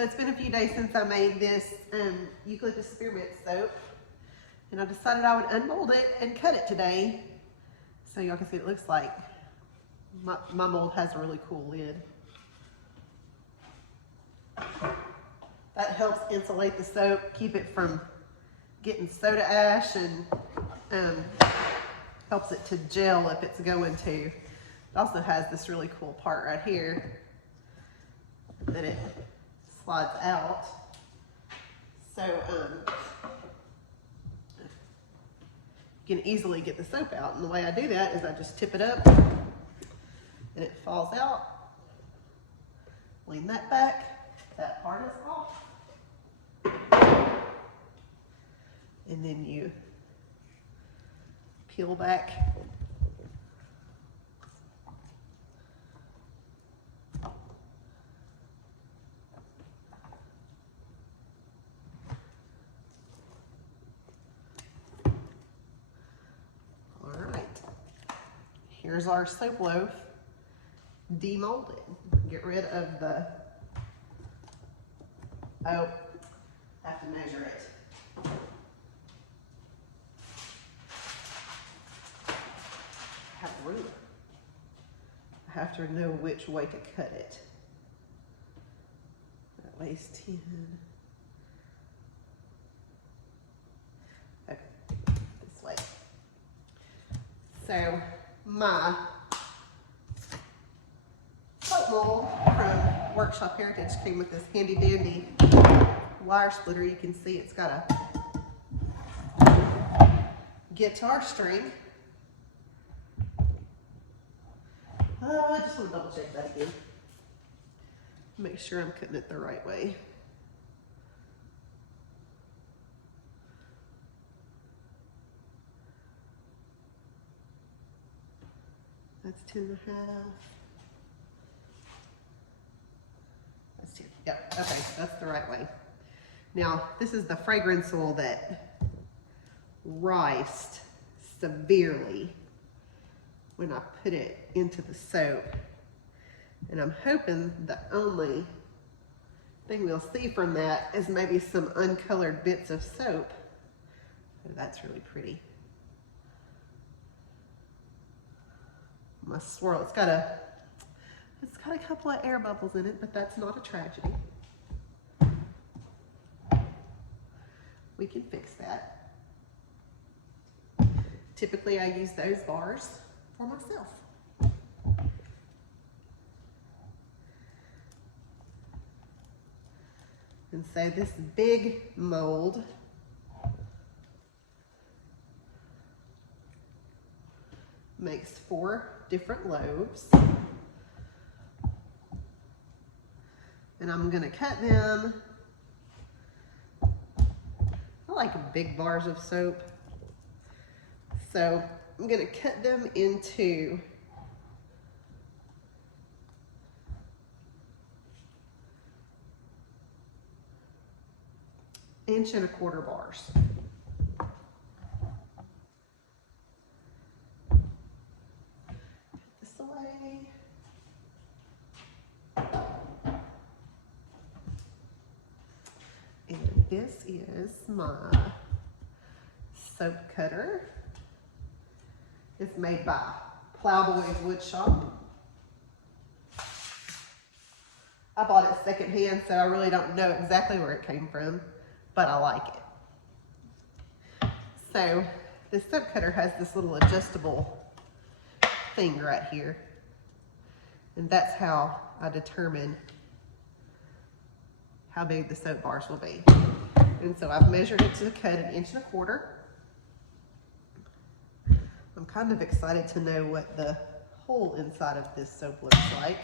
So it's been a few days since I made this Eucalyptus Spearmint soap, and I decided I would unmold it and cut it today. So y'all can see what it looks like. My mold has a really cool lid. That helps insulate the soap, keep it from getting soda ash, and helps it to gel if it's going to. It also has this really cool part right here that it slides out. So you can easily get the soap out. And the way I do that is I just tip it up and it falls out. Lean that back, that part is off. And then you peel back here's our soap loaf demolded. Get rid of the, oh, have to measure it. I have a ruler. I have to know which way to cut it. That weighs 10. Okay, this way. So, my soap mold from Workshop Heritage came with this handy dandy wire splitter. You can see it's got a guitar string. I just want to double check that again. Make sure I'm cutting it the right way. That's 10.5. That's 10. Yep, okay, that's the right way. Now, this is the fragrance oil that riced severely when I put it into the soap. And I'm hoping the only thing we'll see from that is maybe some uncolored bits of soap. Oh, that's really pretty. My swirl, it's got a couple of air bubbles in it, but that's not a tragedy. We can fix that. Typically I use those bars for myself. And so this big mold makes 4 different loaves. And I'm gonna cut them. I like big bars of soap. So I'm gonna cut them into 1.25" bars. This away. And this is my soap cutter. It's made by Plowboy's Wood Shop. I bought it secondhand, so I really don't know exactly where it came from, but I like it. So this soap cutter has this little adjustable thing right here. And that's how I determine how big the soap bars will be. And so I've measured it to cut 1.25". I'm kind of excited to know what the hole inside of this soap looks like.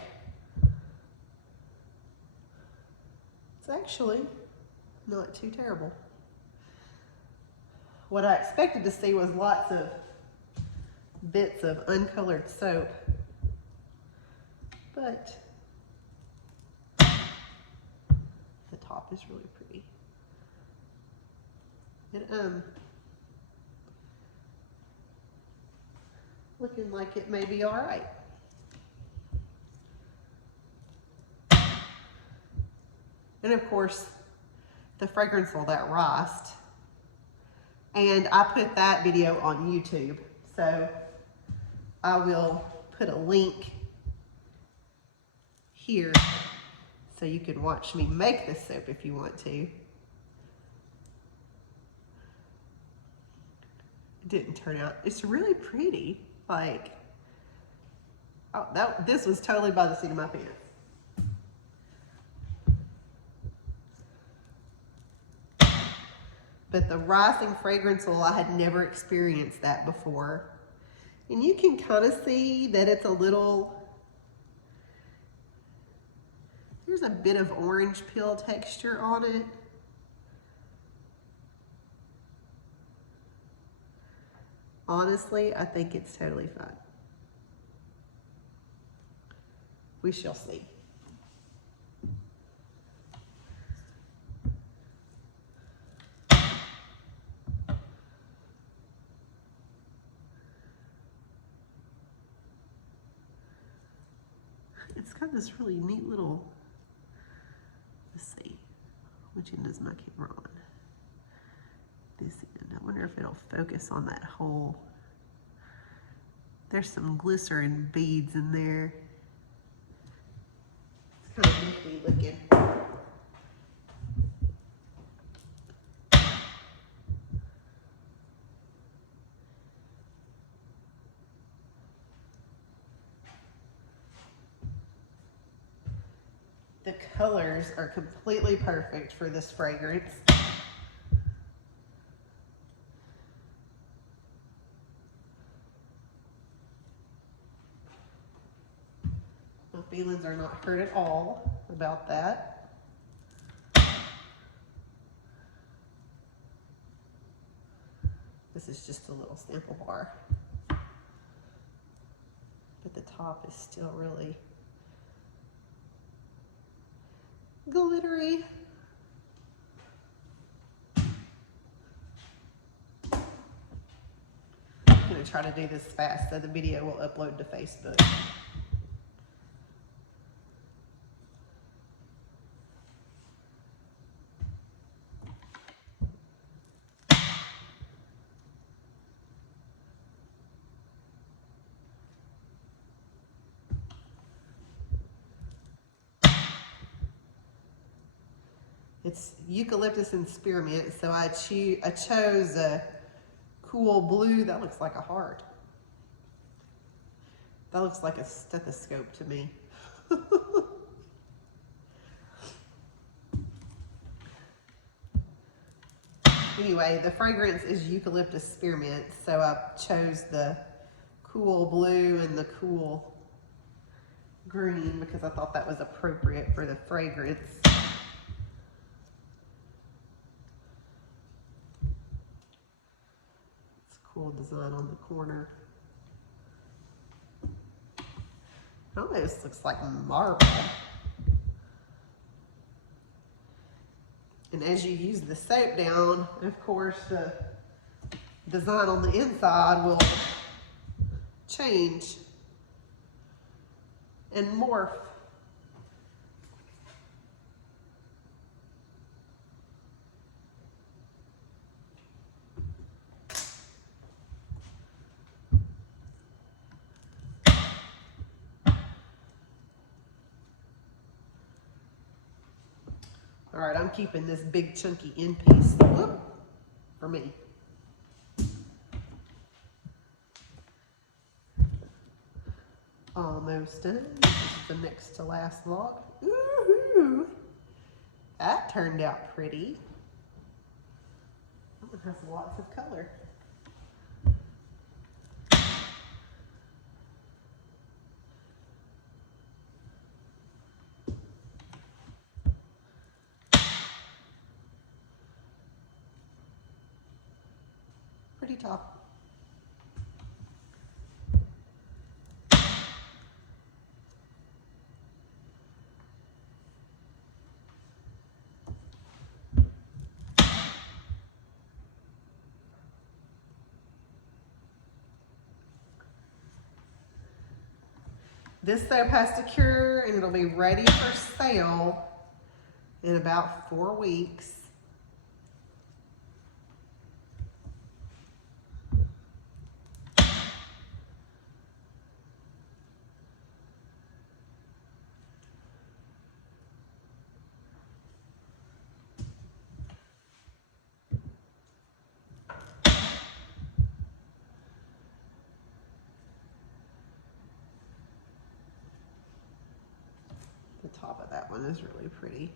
It's actually not too terrible. What I expected to see was lots of bits of uncolored soap, but the top is really pretty. It looking like it may be all right. And of course, the fragrance will let rust. And I put that video on YouTube. So I will put a link here so you can watch me make this soap if you want to. It didn't turn out, it's really pretty. Like, oh, this was totally by the seat of my pants. But the rising fragrance oil, I had never experienced that before. And you can kind of see that it's a little, there's a bit of orange peel texture on it. Honestly, I think it's totally fine. We shall see. It's got this really neat little, let's see, which end is my camera on? This end. I wonder if it'll focus on that hole. There's some glycerin beads in there. It's kind of nifty looking. The colors are completely perfect for this fragrance. My feelings are not hurt at all about that. This is just a little sample bar. But the top is still really glittery. I'm going to try to do this fast so the video will upload to Facebook. It's Eucalyptus and Spearmint, so I chose a cool blue. That looks like a heart. That looks like a stethoscope to me. Anyway, the fragrance is Eucalyptus Spearmint, so I chose the cool blue and the cool green because I thought that was appropriate for the fragrance. Cool design on the corner. It almost looks like marble. And as you use the soap down, of course, the design on the inside will change and morph. All right, I'm keeping this big chunky end piece for me. Almost done. This is the next to last log. Ooh, that turned out pretty. That one has lots of color. Pretty top. This soap has to cure and it'll be ready for sale in about 4 weeks. The top of that one is really pretty.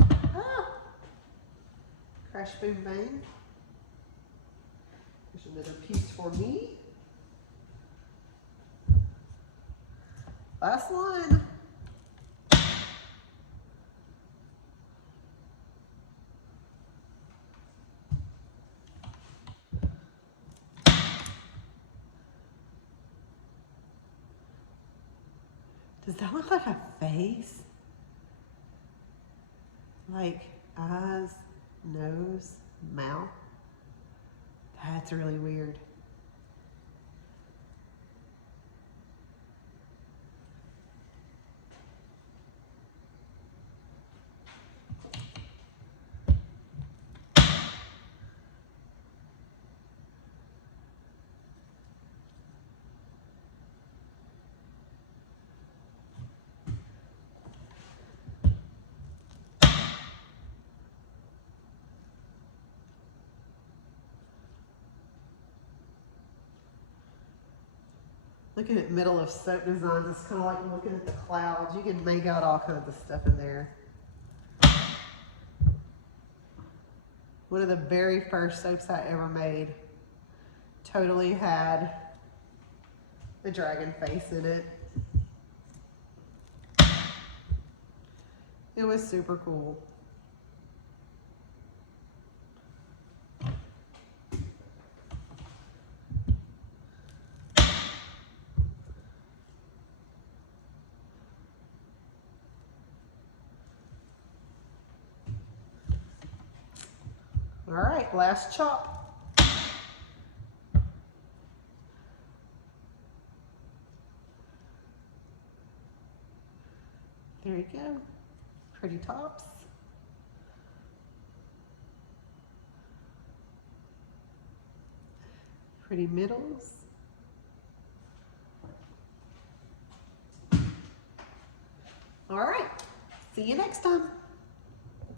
Ah! Crash, boom, bang. There's another piece for me. Last one. Does that look like a face? Like eyes, nose, mouth? That's really weird. Looking at middle of soap designs, it's kind of like looking at the clouds. You can make out all kinds of stuff in there. One of the very first soaps I ever made totally had the dragon face in it. It was super cool. All right, last chop. There you go. Pretty tops. Pretty middles. All right, see you next time.